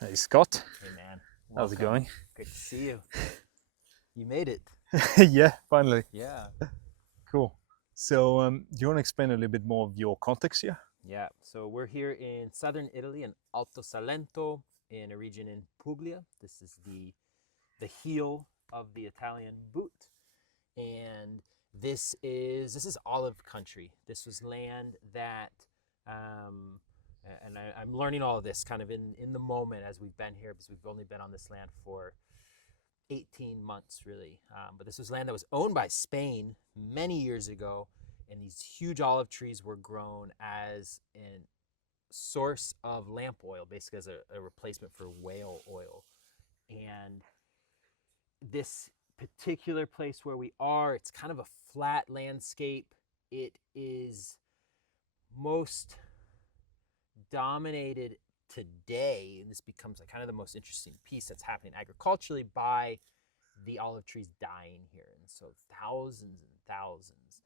Hey Scott, Hey man, how's it welcome. going? Good to see you. You made it. Yeah, finally. Yeah. Cool. So, do you want to explain a little bit more of your context here? Yeah. So we're here in southern Italy in Alto Salento in a region in Puglia. This is the heel of the Italian boot. And this is olive country. This was land that um and I'm learning all of this kind of in the moment as we've been here because we've only been on this land for 18 months really. But this was land that was owned by Spain many years ago, and these huge olive trees were grown as a source of lamp oil, basically as a replacement for whale oil. And this particular place where we are, it's kind of a flat landscape. It is most dominated today, and this becomes like kind of the most interesting piece that's happening agriculturally, by the olive trees dying here. And so thousands and thousands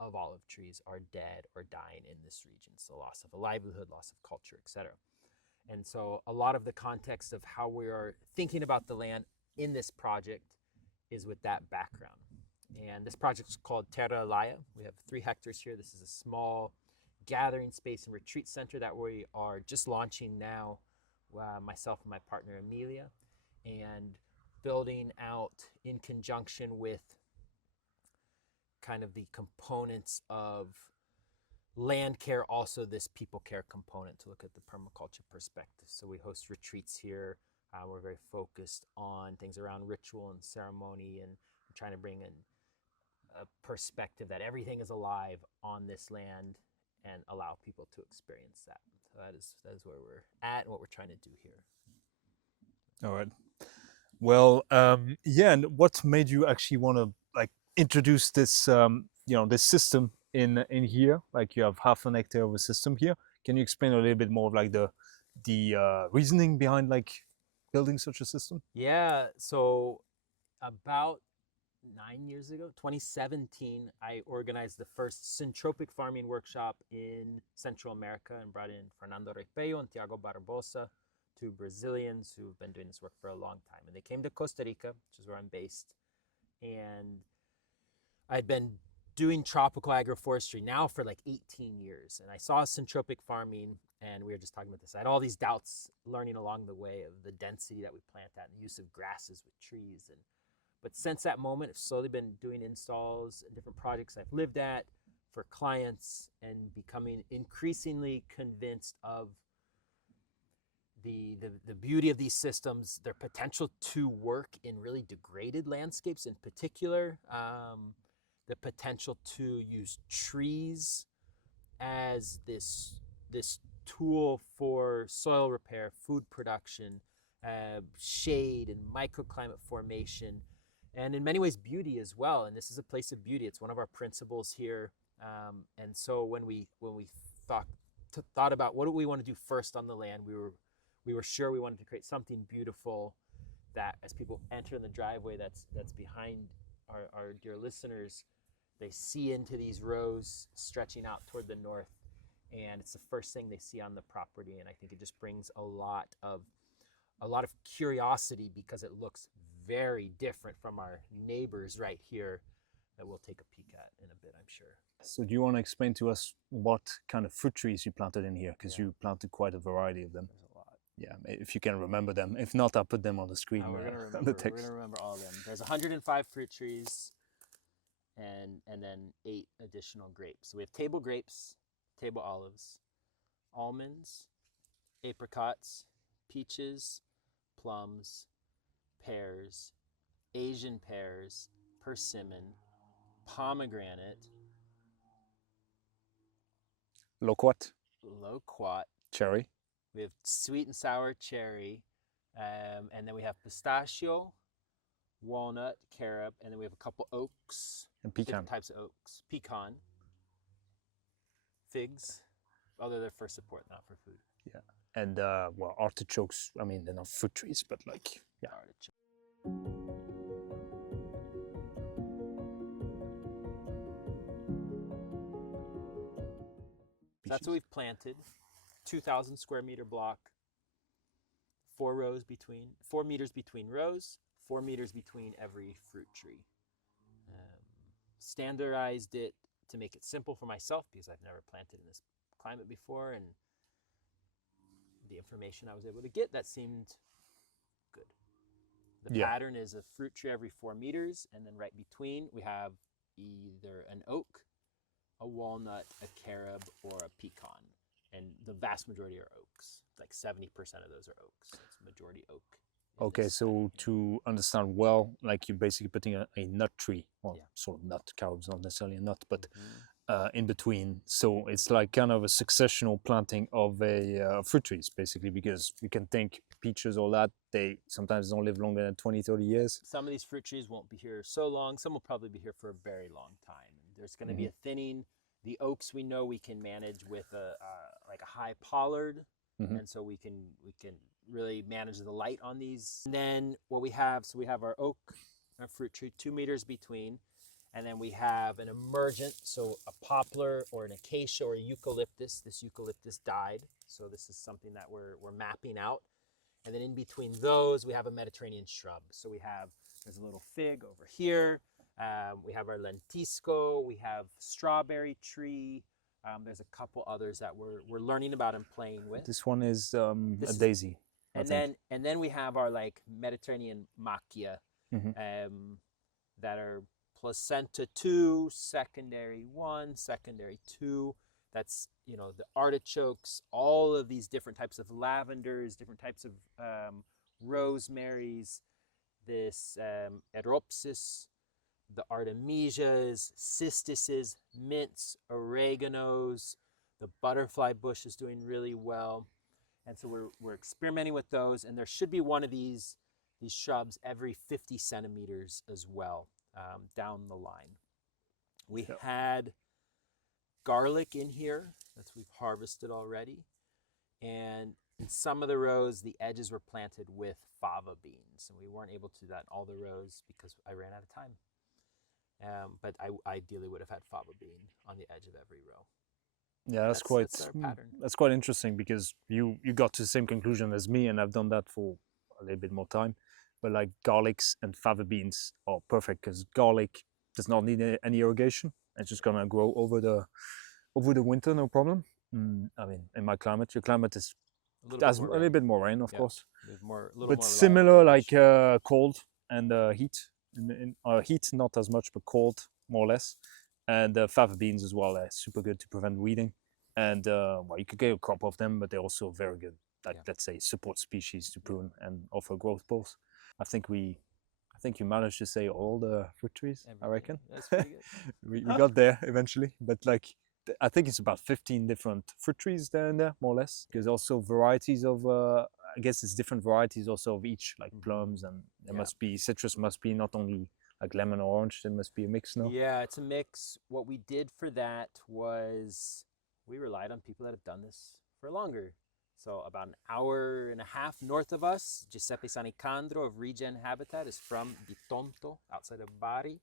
of olive trees are dead or dying in this region. So loss of a livelihood, loss of culture, etc. And so a lot of the context of how we are thinking about the land in this project is with that background. And this project is called Terra Laia. We have 3 hectares here. This is a small gathering space and retreat center that we are just launching now, myself and my partner Amelia, and building out in conjunction with kind of the components of land care, also this people care component to look at the permaculture perspective. So we host retreats here. We're very focused on things around ritual and ceremony, and we're trying to bring in a perspective that everything is alive on this land and allow people to experience that. So that is where we're at and what we're trying to do here. All right. Well, yeah, and what made you actually want to like introduce this, this system in here? Like you have half an hectare of a system here. Can you explain a little bit more of like the reasoning behind like building such a system? Yeah, so about 9 years ago, 2017, I organized the first Syntropic farming workshop in Central America and brought in Fernando Repello and Tiago Barbosa, 2 Brazilians who've been doing this work for a long time. And they came to Costa Rica, which is where I'm based. And I'd been doing tropical agroforestry now for like 18 years. And I saw Syntropic farming, and we were just talking about this. I had all these doubts learning along the way of the density that we plant at and the use of grasses with trees. But since that moment, I've slowly been doing installs and different projects I've lived at for clients and becoming increasingly convinced of the beauty of these systems, their potential to work in really degraded landscapes in particular, the potential to use trees as this tool for soil repair, food production, shade and microclimate formation, and in many ways beauty as well. And this is a place of beauty. It's one of our principles here. And so when we thought thought about what do we want to do first on the land, we were sure we wanted to create something beautiful that as people enter in the driveway that's behind our dear listeners, they see into these rows stretching out toward the north, and it's the first thing they see on the property. And I think it just brings a lot of curiosity because it looks very different from our neighbors right here that we'll take a peek at in a bit, I'm sure. So, do you want to explain to us what kind of fruit trees you planted in here? Because Yeah. you planted quite a variety of them. There's a lot. Yeah, if you can remember them. If not, I'll put them on the screen. We're gonna On the remember. We're text. gonna remember all of them. There's 105 fruit trees, and then 8 additional grapes. So we have table grapes, table olives, almonds, apricots, peaches, plums, pears, Asian pears, persimmon, pomegranate, Loquat, loquat. cherry. We have sweet and sour cherry, and then we have pistachio, walnut, carob, and then we have a couple oaks, And pecan. different types of oaks, pecan, figs, although they're for support, not for food. Yeah. And well, artichokes. I mean, they're not fruit trees, but like, yeah. Artichoke. That's what we've planted. 2,000 square meter block, 4 meters between rows, 4 meters between every fruit tree. Standardized it to make it simple for myself because I've never planted in this climate before, and the information I was able to get, that seemed good. The pattern is a fruit tree every 4 meters, and then right between we have either an oak, a walnut, a carob, or a pecan. And the vast majority are oaks. Like 70% of those are oaks. It's majority oak. Okay, so to understand well, like you're basically putting a nut tree, or sort of nut, carob's not necessarily a nut, but in between. So it's like kind of a successional planting of a fruit trees, basically, because you can think peaches or that, they sometimes don't live longer than 20, 30 years. Some of these fruit trees won't be here so long. Some will probably be here for a very long time. There's going to be a thinning. The oaks we know we can manage with like a high pollard, and so we can really manage the light on these. And then what we have, so we have our oak, our fruit tree, 2 meters between, and then we have an emergent, so a poplar or an acacia or a eucalyptus. This eucalyptus died, so this is something that we're mapping out. And then in between those, we have a Mediterranean shrub. So there's a little fig over here. We have our lentisco, we have strawberry tree. There's a couple others that we're learning about and playing with. This one is a daisy. And then we have our like Mediterranean macchia that are placenta 2, secondary 1, secondary 2. That's, the artichokes, all of these different types of lavenders, different types of rosemaries, this eropsis, the artemisias, cistuses, mints, oreganos. The butterfly bush is doing really well. And so we're experimenting with those, and there should be one of these shrubs every 50 centimeters as well, down the line. We had garlic in here that we've harvested already, and in some of the rows the edges were planted with fava beans, and we weren't able to do that in all the rows because I ran out of time. But I ideally would have had fava bean on the edge of every row. Yeah, that's quite interesting, because you got to the same conclusion as me, and I've done that for a little bit more time. But like garlics and fava beans are perfect because garlic does not need any irrigation. It's just gonna grow over the winter, no problem. I mean, in my climate, your climate is a little bit more rain, of course, but similar, like cold and heat. In heat, not as much, but cold, more or less. And fava beans as well, super good to prevent weeding. And well, you could get a crop of them, but they're also very good, like let's say support species to prune and offer growth poles. I think you managed to say all the fruit trees. I reckon. That's pretty good. we got there eventually, but like I think it's about 15 different fruit trees there and there, more or less. There's also varieties of I guess it's different varieties also of each, like plums, and there must be citrus, must be not only like lemon or orange, there must be a mix, no? Yeah, it's a mix. What we did for that was we relied on people that have done this for longer. So about an hour and a half north of us, Giuseppe Sanicandro of Regen Habitat is from Bitonto, outside of Bari.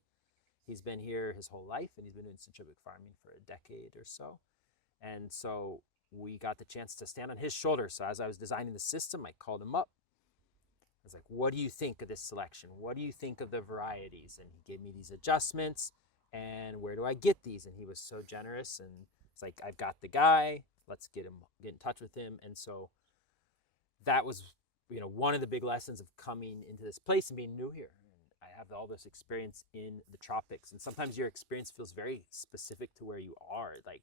He's been here his whole life, and he's been doing syntropic farming for a decade or so. And so we got the chance to stand on his shoulders. So as I was designing the system, I called him up. I was like, what do you think of this selection? What do you think of the varieties? And he gave me these adjustments, and where do I get these? And he was so generous, and it's like, I've got the guy, let's get in touch with him. And so that was, one of the big lessons of coming into this place and being new here. And I have all this experience in the tropics, and sometimes your experience feels very specific to where you are, like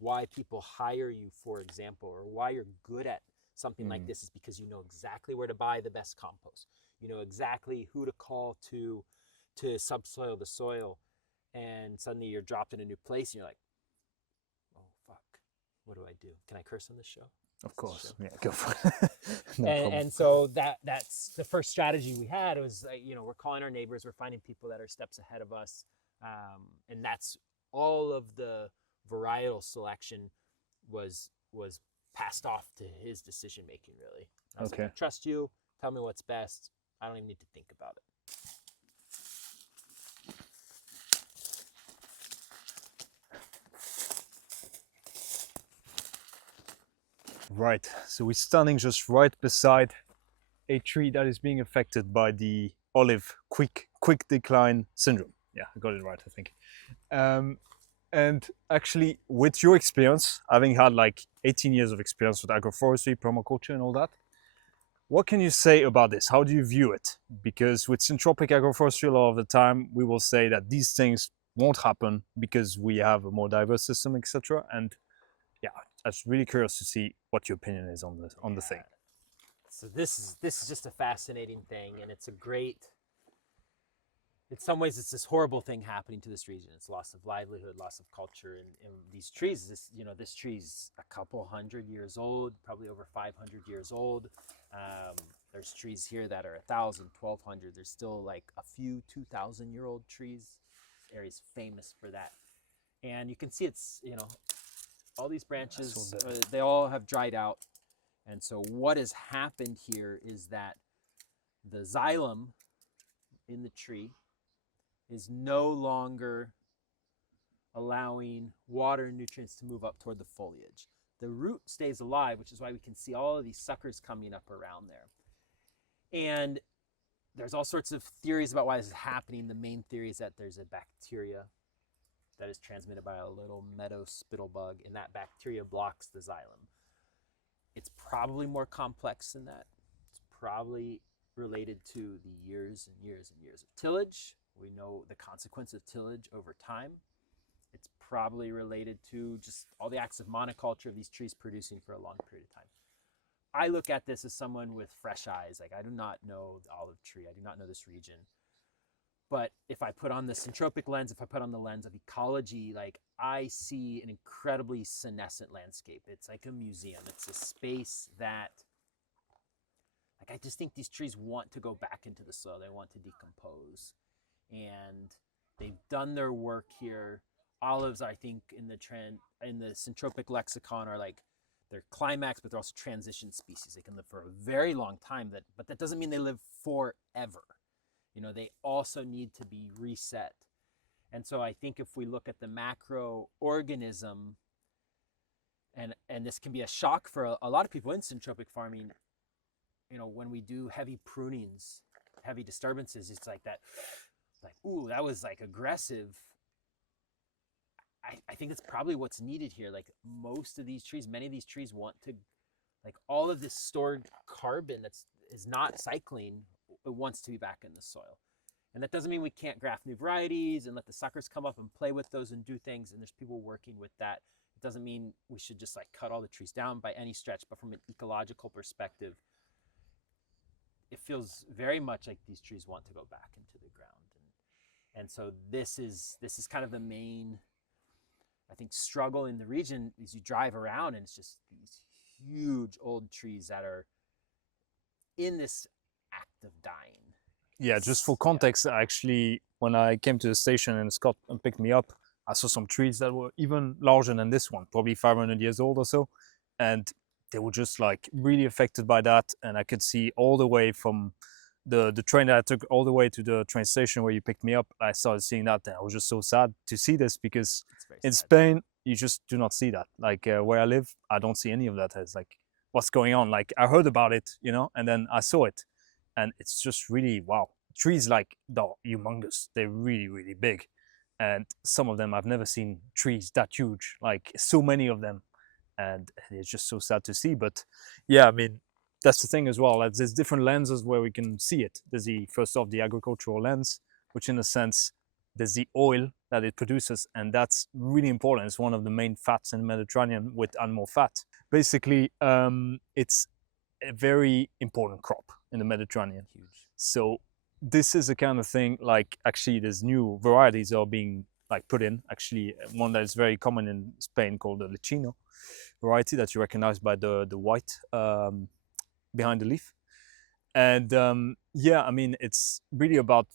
why people hire you, for example, or why you're good at something like this is because you know exactly where to buy the best compost. You know exactly who to call to subsoil the soil, and suddenly you're dropped in a new place and you're like, oh fuck, what do I do? Can I curse on this show? Of course, yeah, go for it. And so that's the first strategy we had. It was like, we're calling our neighbors, we're finding people that are steps ahead of us, and that's all of the varietal selection was passed off to his decision making, really. I was like, I trust you, tell me what's best, I don't even need to think about it. Right, so we're standing just right beside a tree that is being affected by the olive quick decline syndrome. Yeah, I got it right, I think. Um, and actually, with your experience, having had like 18 years of experience with agroforestry, permaculture, and all that, what can you say about this? How do you view it? Because with syntropic agroforestry, a lot of the time we will say that these things won't happen because we have a more diverse system, etc. And yeah, I'm really curious to see what your opinion is on the thing. So this is just a fascinating thing, and it's a great. In some ways, it's this horrible thing happening to this region. It's loss of livelihood, loss of culture, and these trees. This tree's a couple hundred years old, probably over 500 years old. There's trees here that are 1,000, 1,200. There's still like a few 2,000-year-old trees. This area's famous for that, and you can see it's all these branches. They all have dried out, and so what has happened here is that the xylem in the tree is no longer allowing water and nutrients to move up toward the foliage. The root stays alive, which is why we can see all of these suckers coming up around there. And there's all sorts of theories about why this is happening. The main theory is that there's a bacteria that is transmitted by a little meadow spittlebug, and that bacteria blocks the xylem. It's probably more complex than that. It's probably related to the years and years and years of tillage. We know the consequence of tillage over time. It's probably related to just all the acts of monoculture of these trees producing for a long period of time. I look at this as someone with fresh eyes. Like, I do not know the olive tree. I do not know this region. But if I put on the syntropic lens, if I put on the lens of ecology, like, I see an incredibly senescent landscape. It's like a museum. It's a space that, like, I just think these trees want to go back into the soil. They want to decompose. And they've done their work here. Olives, I think, in the syntropic lexicon are like, they're climax, but they're also transition species. They can live for a very long time, but that doesn't mean they live forever. They also need to be reset. And so I think if we look at the macroorganism, and this can be a shock for a lot of people in syntropic farming, when we do heavy prunings, heavy disturbances, it's like that. Like, ooh, that was like aggressive. I think that's probably what's needed here. Like, many of these trees want to, like, all of this stored carbon is not cycling, it wants to be back in the soil. And that doesn't mean we can't graft new varieties and let the suckers come up and play with those and do things. And there's people working with that. It doesn't mean we should just like cut all the trees down by any stretch, but from an ecological perspective, it feels very much like these trees want to go back into the ground. And so this is kind of the main, I think, struggle in the region. Is you drive around and it's just these huge old trees that are in this act of dying. Yeah, just for context, actually, when I came to the station and Scott picked me up, I saw some trees that were even larger than this one, probably 500 years old or so. And they were just like really affected by that. And I could see all the way from the train that I took all the way to the train station where you picked me up. I started seeing that, and I was just so sad to see this, because in Spain you just do not see that. Like where I live, I don't see any of that. It's like, what's going on? Like, I heard about it, and then I saw it, and it's just really wow. Trees, like, they're humongous. They're really, really big, and some of them I've never seen trees that huge. Like, so many of them, and it's just so sad to see. But yeah, I mean, that's the thing as well. There's different lenses where we can see it. There's first off the agricultural lens, which in a sense, there's the oil that it produces, and that's really important. It's one of the main fats in the Mediterranean with animal fat. Basically, it's a very important crop in the Mediterranean. Huge. So this is the kind of thing, like, actually there's new varieties are being like put in. Actually, one that is very common in Spain called the Lecino variety that you recognize by the white behind the leaf. And yeah, I mean, it's really about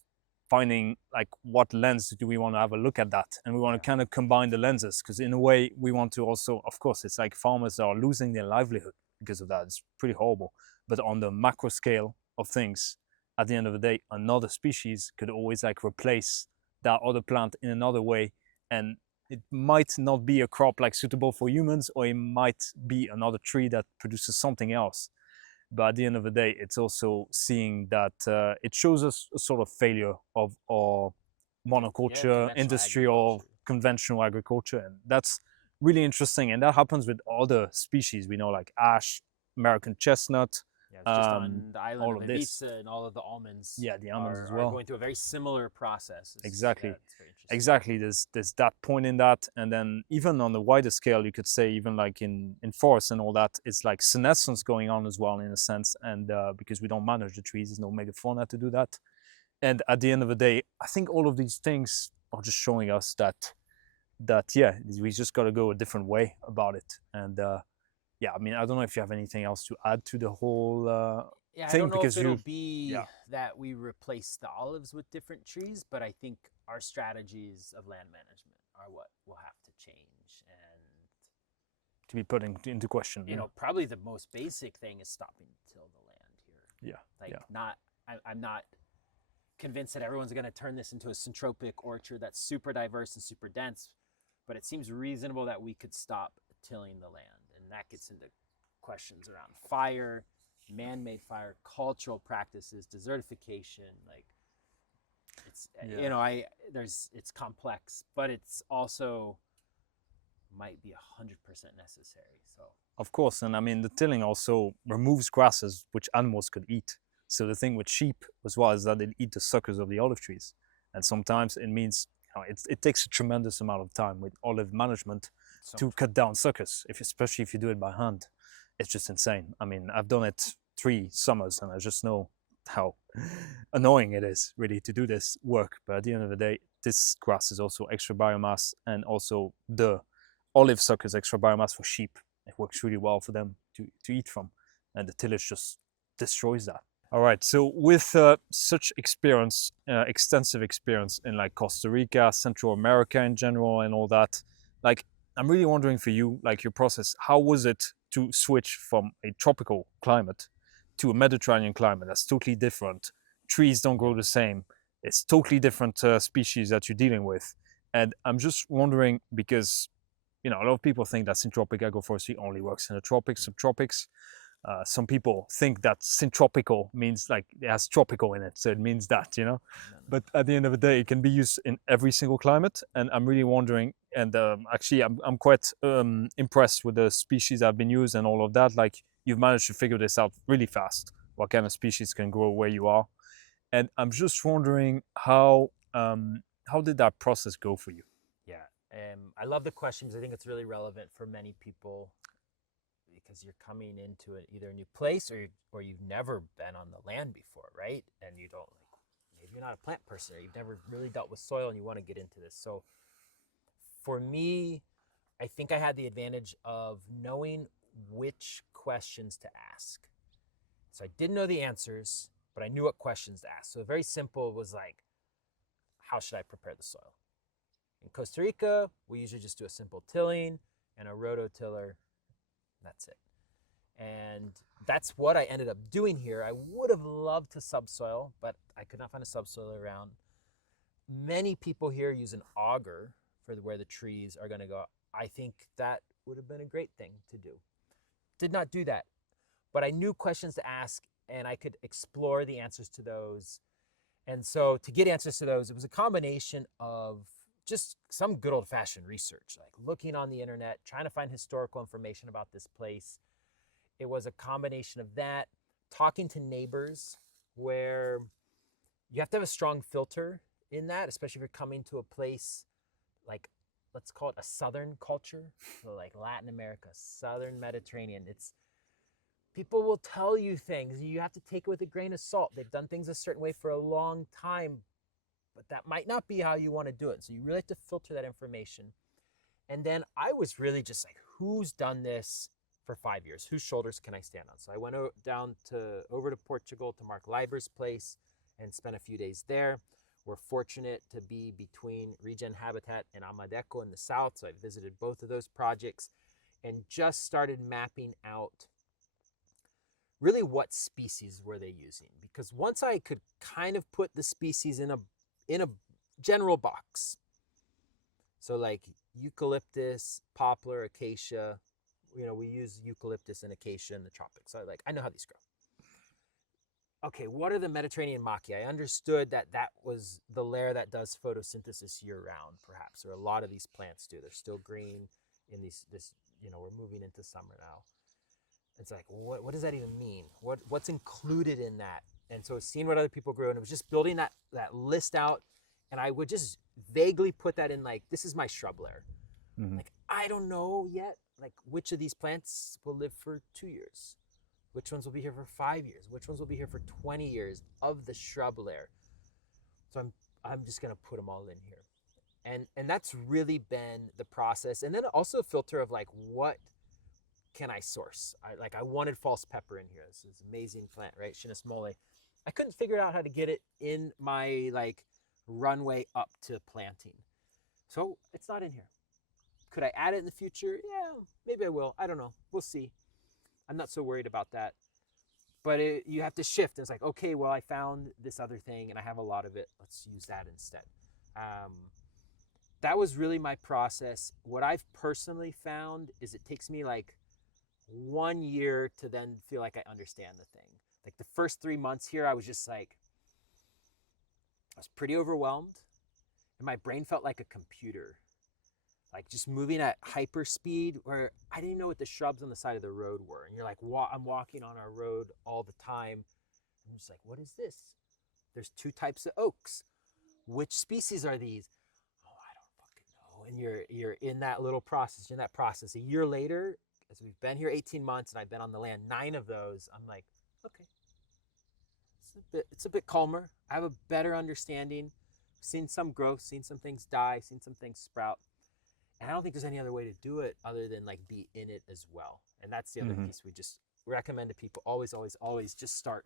finding like what lens do we want to have a look at that, and we want to kind of combine the lenses, because in a way we want to also, of course, it's like farmers are losing their livelihood because of that. It's pretty horrible. But on the macro scale of things, at the end of the day, another species could always like replace that other plant in another way, and it might not be a crop like suitable for humans, or it might be another tree that produces something else. But at the end of the day, it's also seeing that it shows us a sort of failure of our monoculture conventional industry or agriculture. conventional agriculture, and that's really interesting. And that happens with other species. We know, like ash, American chestnut, Yeah, it's just on the island all of of this. Ibiza, and all of the almonds Yeah, the almonds as are well. going through a very similar process. Yeah, Exactly. it's very interesting. Exactly. There's that point in that, and then even on the wider scale, you could say even like in forests and all that, it's like senescence going on as well in a sense, and because we don't manage the trees, there's no megafauna to do that. And at the end of the day, I think all of these things are just showing us that yeah, we just got to go a different way about it. And yeah, I mean, I don't know if you have anything else to add to the whole Yeah, I thing, don't know if because it'll you, be yeah, that we replace the olives with different trees, but I think our strategies of land management are what will have to change. And to be put into question. you know, probably the most basic thing is stopping to till the land here. Yeah, Like, yeah. I'm not convinced that everyone's going to turn this into a syntropic orchard that's super diverse and super dense, but it seems reasonable that we could stop tilling the land. And that gets into questions around fire, man-made fire, cultural practices, desertification. Like, it's Yeah. you know, it's complex, but it's also might be 100% necessary. So Of course, and I mean the tilling also removes grasses which animals could eat. So the thing with sheep as well is that they eat the suckers of the olive trees, and sometimes it means, you know, it takes a tremendous amount of time with olive management to cut down suckers, especially if you do it by hand. It's just insane. I mean, I've done it 3 summers, and I just know how annoying it is really to do this work. But at the end of the day, this grass is also extra biomass, and also the olive suckers extra biomass for sheep. It works really well for them to eat from, and the tillage just destroys that. All right, so with such experience, extensive experience in like Costa Rica, Central America in general, and all that, like I'm really wondering for you, like your process, how was it to switch from a tropical climate to a Mediterranean climate? That's totally different. Trees don't grow the same. It's totally different species that you're dealing with, and I'm just wondering because, you know, a lot of people think that syntropic agroforestry only works in the tropics, subtropics. Some people think that syntropical means like it has tropical in it, so it means that, you know. But at the end of the day, it can be used in every single climate. And I'm really wondering, and actually, I'm quite impressed with the species that have been used and all of that. Like you've managed to figure this out really fast. What kind of species can grow where you are? And I'm just wondering how did that process go for you? yeah, I love the question because I think it's really relevant for many people because you're coming into either a new place or you've never been on the land before, right? And you don't like maybe you're not a plant person or you've never really dealt with soil and you want to get into this. So for me, I think I had the advantage of knowing which questions to ask. So I didn't know the answers, but I knew what questions to ask. So very simple was like, how should I prepare the soil? In Costa Rica, we usually just do a simple tilling and a rototiller. That's it. And that's what I ended up doing here. I would have loved to subsoil, but I could not find a subsoil around. Many people here use an auger for where the trees are going to go. I think that would have been a great thing to do. Did not do that, but I knew questions to ask and I could explore the answers to those. And so to get answers to those, it was a combination of just some good old-fashioned research, like looking on the internet, trying to find historical information about this place. It was a combination of that, talking to neighbors, where you have to have a strong filter in that, especially if you're coming to a place like, let's call it a southern culture, so like Latin America, southern Mediterranean. It's people will tell you things. You have to take it with a grain of salt. They've done things a certain way for a long time, but that might not be how you want to do it. So you really have to filter that information. And then I was really just like, who's done this for 5 years? Whose shoulders can I stand on? So I went over to Portugal to Mark Leiber's place and spent a few days there. We're fortunate to be between Regen Habitat and Amadeco in the south. So I visited both of those projects and just started mapping out really what species were they using. Because once I could kind of put the species in a general box, so like eucalyptus, poplar, acacia, you know, we use eucalyptus and acacia in the tropics. So I know how these grow. okay, what are the Mediterranean machi? I understood that that was the layer that does photosynthesis year round, perhaps, or a lot of these plants do. They're still green in this, we're moving into summer now. It's like, what does that even mean? What's included in that? And so seeing what other people grew, and it was just building that list out, and I would just vaguely put that in, like, this is my shrub layer. Mm-hmm. Like, I don't know yet, like, which of these plants will live for 2 years, which ones will be here for 5 years, which ones will be here for 20 years of the shrub layer. So I'm just gonna put them all in here, and that's really been the process. And then also a filter of, like, what can I source? I wanted false pepper in here. This is amazing plant, right? Chinus mole. I couldn't figure out how to get it in my, like, runway up to planting, so it's not in here. Could I add it in the future? Yeah, maybe I will. I don't know. We'll see. I'm not so worried about that. But you have to shift. It's like, okay, well, I found this other thing and I have a lot of it. Let's use that instead. That was really my process. What I've personally found is it takes me like 1 year to then feel like I understand the thing. Like the first 3 months here, I was just like, I was pretty overwhelmed, and my brain felt like a computer, like just moving at hyper speed, where I didn't know what the shrubs on the side of the road were. And you're like, I'm walking on our road all the time. I'm just like, what is this? There's 2 types of oaks. Which species are these? Oh, I don't fucking know. And you're in that little process. You're in that process. A year later, as we've been here 18 months and I've been on the land 9 of those, I'm like, okay, it's a bit calmer. I have a better understanding. Seen some growth, seen some things die, seen some things sprout. And I don't think there's any other way to do it other than, like, be in it as well. And that's the other Mm-hmm. piece we just recommend to people. Always, always, always just start.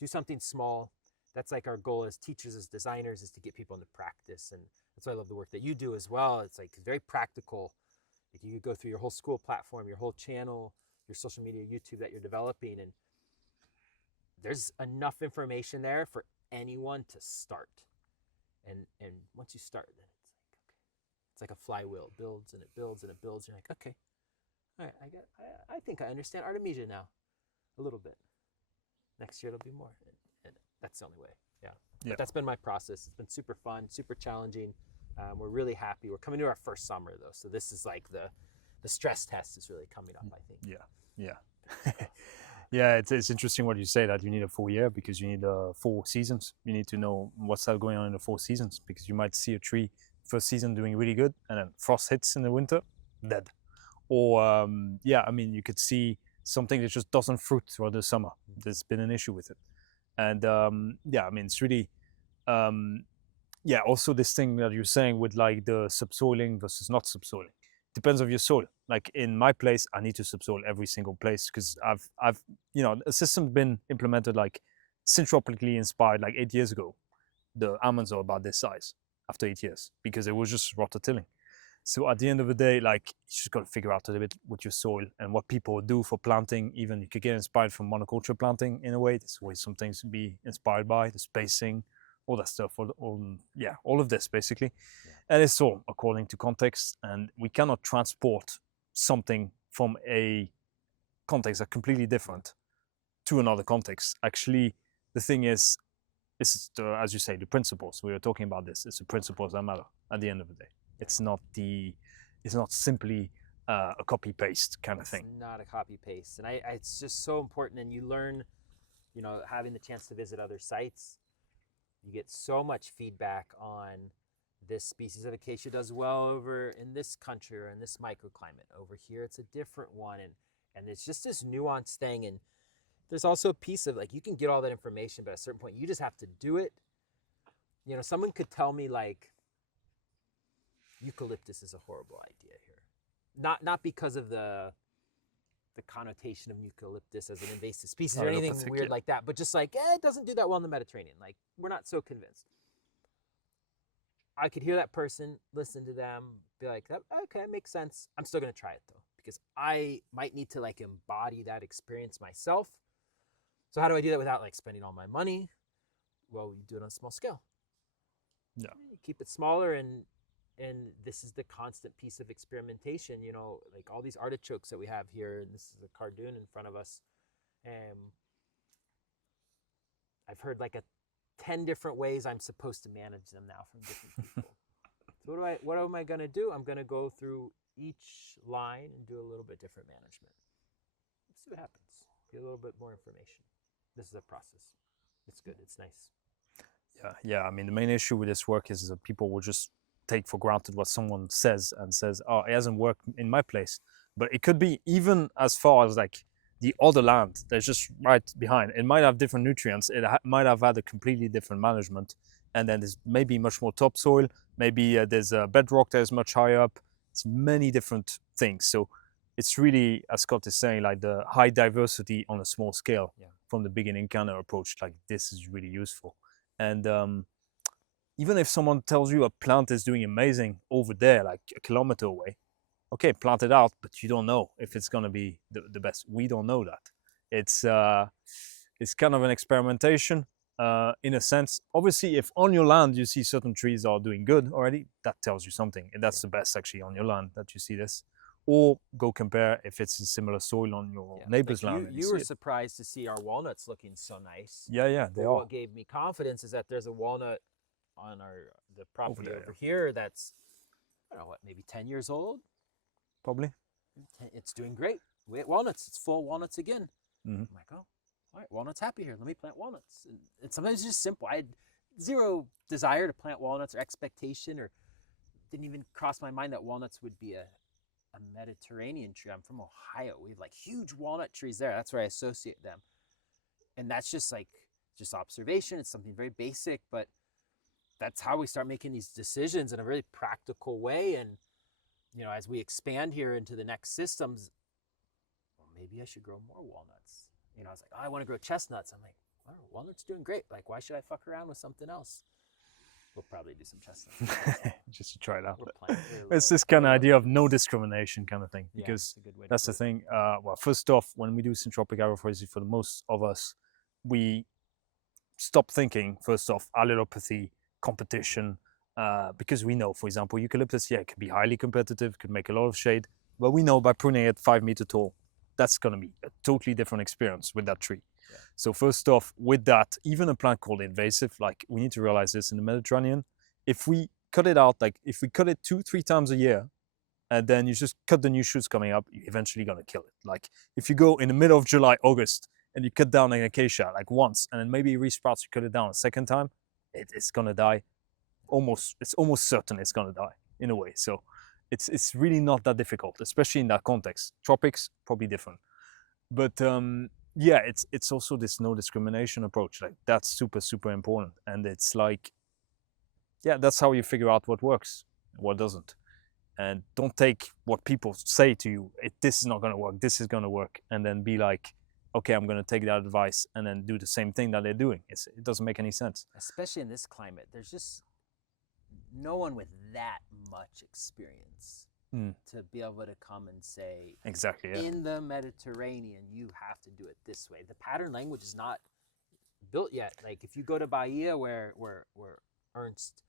Do something small. That's like our goal as teachers, as designers, is to get people into practice. And that's why I love the work that you do as well. It's like very practical. Like, you could go through your whole school platform, your whole channel, your social media, YouTube that you're developing, and there's enough information there for anyone to start. And once you start, then it's like a flywheel. It builds and it builds and it builds. You're like, okay, all right, I think I understand Artemisia now a little bit. Next year it'll be more, and that's the only way. Yeah. But that's been my process. It's been super fun, super challenging. We're really happy. We're coming to our first summer though, so this is like the stress test is really coming up, I think. Yeah. Yeah, it's interesting what you say, that you need a full year because you need 4 seasons. You need to know what's going on in the 4 seasons, because you might see a tree first season doing really good and then frost hits in the winter, dead. Or I mean, you could see something that just doesn't fruit throughout the summer. There's been an issue with it. And I mean, it's really also this thing that you're saying with, like, the subsoiling versus not subsoiling. Depends on your soil. Like in my place, I need to subsoil every single place because I've a system's been implemented, like syntropically inspired, like 8 years ago. The almonds are about this size after 8 years because it was just rototilling. So at the end of the day, like, you just got to figure out a little bit with your soil and what people do for planting. Even you could get inspired from monoculture planting in a way. There's always some things to be inspired by, the spacing, all that stuff, all of this basically. Yeah. And it's all according to context, and we cannot transport something from a context that's completely different to another context. Actually, the thing is, as you say, the principles. We were talking about this. It's the principles that matter at the end of the day. It's not simply a copy paste kind of thing. It's not a copy paste, and it's just so important. And you learn, having the chance to visit other sites, you get so much feedback on this species of acacia does well over in this country or in this microclimate. Over here, it's a different one, and it's just this nuanced thing. And there's also a piece of, like, you can get all that information, but at a certain point, you just have to do it. Someone could tell me, like, eucalyptus is a horrible idea here. Not because of the connotation of eucalyptus as an invasive species or anything weird like that, but just like, it doesn't do that well in the Mediterranean. Like, we're not so convinced. I could hear that person, listen to them, be like, okay, makes sense. I'm still going to try it though, because I might need to, like, embody that experience myself. So how do I do that without, like, spending all my money? Well, you do it on a small scale. Yeah. You keep it smaller, and this is the constant piece of experimentation, like all these artichokes that we have here, and this is a cardoon in front of us. I've heard like 10 different ways I'm supposed to manage them now from different people. So what am I going to do? I'm going to go through each line and do a little bit different management. Let's see what happens. Get a little bit more information. This is a process. It's good. It's nice. Yeah. I mean, the main issue with this work is that people will just take for granted what someone says and says, oh, it hasn't worked in my place. But it could be even as far as like the other land that's just right behind. It might have different nutrients. It might have had a completely different management. And then there's maybe much more topsoil. Maybe there's a bedrock that is much higher up. It's many different things. So it's really, as Scott is saying, like the high diversity on a small scale from the beginning kind of approach. Like this is really useful. And even if someone tells you a plant is doing amazing over there, like a kilometer away, okay, plant it out, but you don't know if it's going to be the best. We don't know that. It's kind of an experimentation in a sense. Obviously, if on your land you see certain trees are doing good already, that tells you something. And that's the best actually on your land that you see this. Or go compare if it's a similar soil on your neighbor's like land. You were surprised to see our walnuts looking so nice. Yeah, they are. What gave me confidence is that there's a walnut on the property over here that's, I don't know what, maybe 10 years old? Probably. It's doing great. We had walnuts. It's full walnuts again. Mm-hmm. I'm like, oh, all right, walnuts happy here. Let me plant walnuts. And sometimes it's just simple. I had zero desire to plant walnuts or expectation, or didn't even cross my mind that walnuts would be a Mediterranean tree. I'm from Ohio. We have like huge walnut trees there. That's where I associate them. And that's just observation. It's something very basic, but that's how we start making these decisions in a really practical way. And, you know, as we expand here into the next systems, well, maybe I should grow more walnuts. You know, I was like, oh, I want to grow chestnuts. I'm like, oh, walnuts doing great. Like, why should I fuck around with something else? We'll probably do some chestnuts. Just to try it out. It's this kind of idea of no discrimination kind of thing, because that's the thing. Well, first off, when we do syntropic agroforestry, for the most of us, we stop thinking, first off, allelopathy, competition, because we know, for example, eucalyptus, it can be highly competitive, could make a lot of shade, but we know by pruning it 5 meters tall, that's going to be a totally different experience with that tree. So first off, with that, even a plant called invasive, like we need to realize this in the Mediterranean, if we cut it out, like if we cut it 2-3 times a year, and then you just cut the new shoots coming up, you're eventually going to kill it. Like if you go in the middle of July, August, and you cut down an acacia like once, and then maybe it resprouts, you cut it down a second time, it's going to die. It's almost certain it's going to die in a way. So it's really not that difficult, especially in that context. Tropics, probably different. But yeah, it's also this no discrimination approach. Like that's super, super important. And it's like, yeah, that's how you figure out what works, what doesn't. And don't take what people say to you, this is not going to work, this is going to work, and then be like, okay, I'm going to take that advice and then do the same thing that they're doing. It doesn't make any sense. Especially in this climate, there's just no one with that much experience to be able to come and say, exactly, in the Mediterranean, you have to do it this way. The pattern language is not built yet. Like if you go to Bahia, where Ernst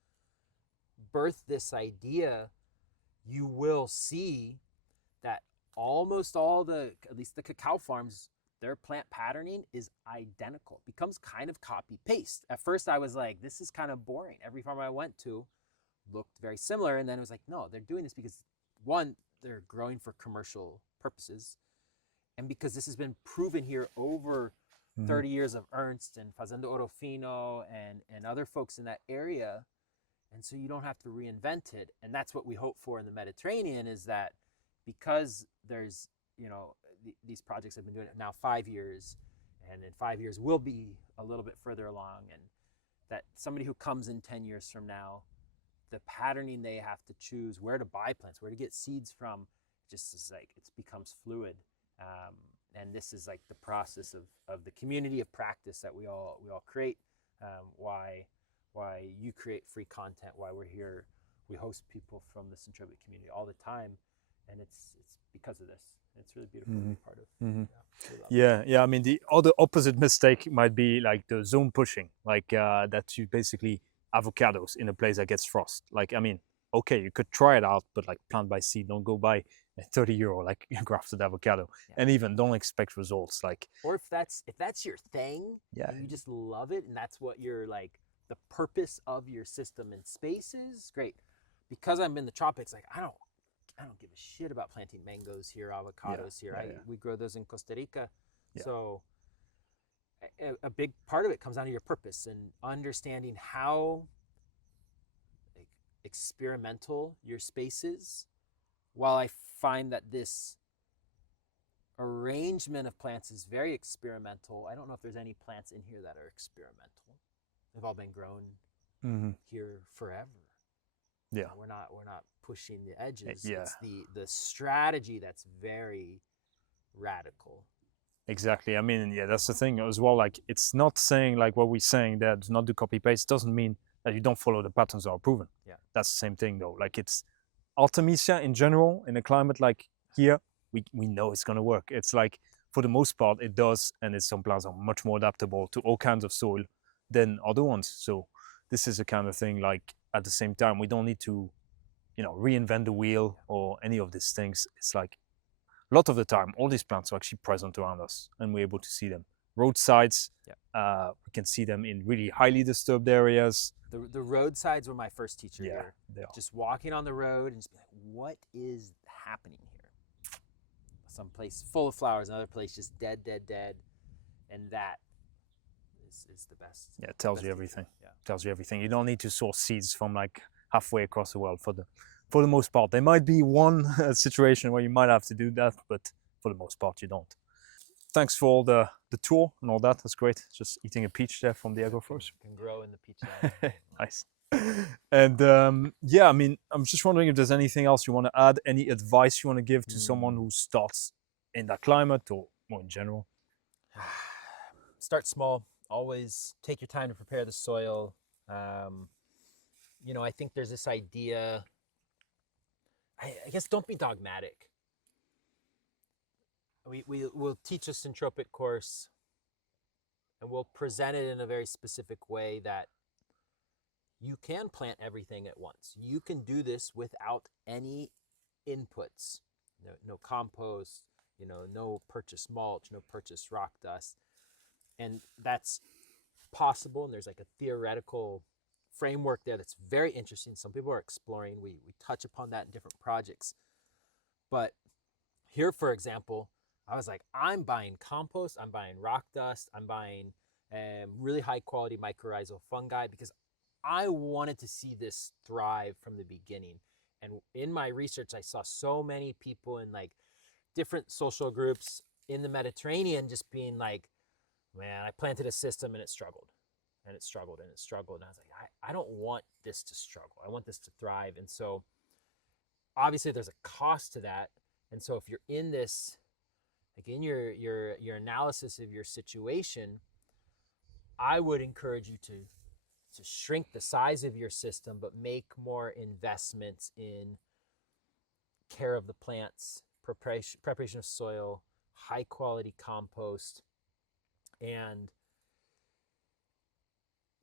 birthed this idea, you will see that almost all at least the cacao farms, their plant patterning is identical. It becomes kind of copy paste. At first I was like, this is kind of boring. Every farm I went to looked very similar. And then it was like, no, they're doing this because one, they're growing for commercial purposes. And because this has been proven here over 30 years of Ernst and Fazenda Orofino and other folks in that area. And so you don't have to reinvent it. And that's what we hope for in the Mediterranean, is that because there's, you know, these projects have been doing it now 5 years, and in 5 years we'll be a little bit further along, and that somebody who comes in 10 years from now, the patterning they have to choose, where to buy plants, where to get seeds from, just is like, it becomes fluid. And this is like the process of the community of practice that we all create. Why you create free content, why we're here. We host people from the Syntropic community all the time, and it's because of this. It's really beautiful to be part of. Yeah. I mean, the other opposite mistake might be like the zone pushing, like that you basically avocados in a place that gets frost. Like, I mean, okay, you could try it out, but like plant by seed, don't go buy €30 like grafted avocado, Yeah. and even don't expect results. Like, Or if that's your thing, yeah, and you just love it, and that's what you're like the purpose of your system and space is, great. Because I'm in the tropics, like I don't give a shit about planting mangoes here, avocados here. We grow those in Costa Rica. Yeah. So a big part of it comes down to your purpose and understanding how like, experimental your space is. While I find that this arrangement of plants is very experimental, I don't know if there's any plants in here that are experimental. They've all been grown here forever. Yeah. We're not pushing the edges. Yeah. It's the strategy that's very radical. Exactly. I mean, yeah, that's the thing as well. Like, it's not saying like what we're saying that do not do copy paste doesn't mean that you don't follow the patterns that are proven. Yeah. That's the same thing though. Like, it's Artemisia in general in a climate like here, we know it's gonna work. It's like for the most part it does, and it's some plants are much more adaptable to all kinds of soil than other ones. So this is a kind of thing like at the same time we don't need to, reinvent the wheel or any of these things. It's like a lot of the time, all these plants are actually present around us, and we're able to see them. Roadsides, we can see them in really highly disturbed areas. The roadsides were my first teacher here. They are. Just walking on the road and just be like, what is happening here? Some place full of flowers, another place just dead. And that is the best. Yeah, it tells you everything. Yeah. Tells you everything. You don't need to source seeds from like halfway across the world for the most part. There might be one situation where you might have to do that, but for the most part you don't. Thanks for all the tour and all that. That's great. Just eating a peach there from the agroforest. Can grow in the peach valley. Nice. And I mean, I'm just wondering if there's anything else you want to add, any advice you want to give to someone who starts in that climate or more in general? Start small. Always take your time to prepare the soil. I think there's this idea, I guess don't be dogmatic. We'll teach a Syntropic course and we'll present it in a very specific way that you can plant everything at once. You can do this without any inputs, no compost, no purchased mulch, no purchased rock dust. And that's possible. And there's like a theoretical framework there that's very interesting. Some people are exploring. We touch upon that in different projects. But here, for example, I was like, I'm buying compost, I'm buying rock dust, I'm buying really high quality mycorrhizal fungi because I wanted to see this thrive from the beginning. And in my research, I saw so many people in like different social groups in the Mediterranean just being like, man, I planted a system and it struggled and it struggled and it struggled. And I was like, I don't want this to struggle. I want this to thrive. And so obviously there's a cost to that. And so if you're in this, like in your analysis of your situation, I would encourage you to shrink the size of your system, but make more investments in care of the plants, preparation of soil, high quality compost. And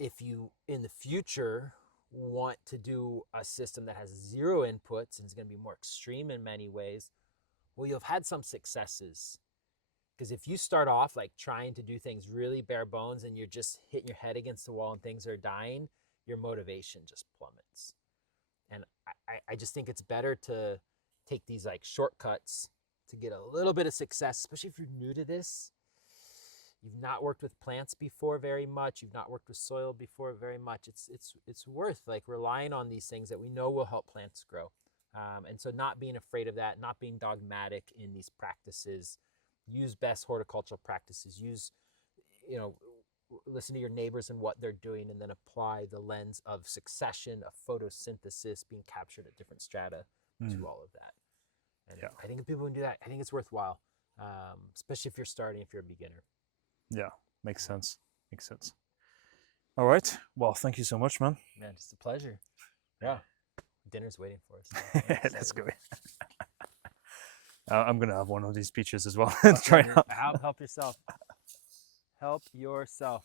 if you in the future want to do a system that has zero inputs and is going to be more extreme in many ways, well, you'll have had some successes. Because if you start off like trying to do things really bare bones and you're just hitting your head against the wall and things are dying, your motivation just plummets. And I just think it's better to take these like shortcuts to get a little bit of success, especially if you're new to this. You've not worked with plants before very much. You've not worked with soil before very much. It's worth like relying on these things that we know will help plants grow. And so not being afraid of that, not being dogmatic in these practices. Use best horticultural practices. Listen to your neighbors and what they're doing, and then apply the lens of succession, of photosynthesis being captured at different strata to all of that. And I think if people can do that, I think it's worthwhile, especially if you're starting, if you're a beginner. Yeah, makes sense. Makes sense. All right. Well, thank you so much, man. Man, it's a pleasure. Yeah. Dinner's waiting for us. Let's go. I'm gonna have one of these peaches as well. Try it out. Help yourself. Help yourself.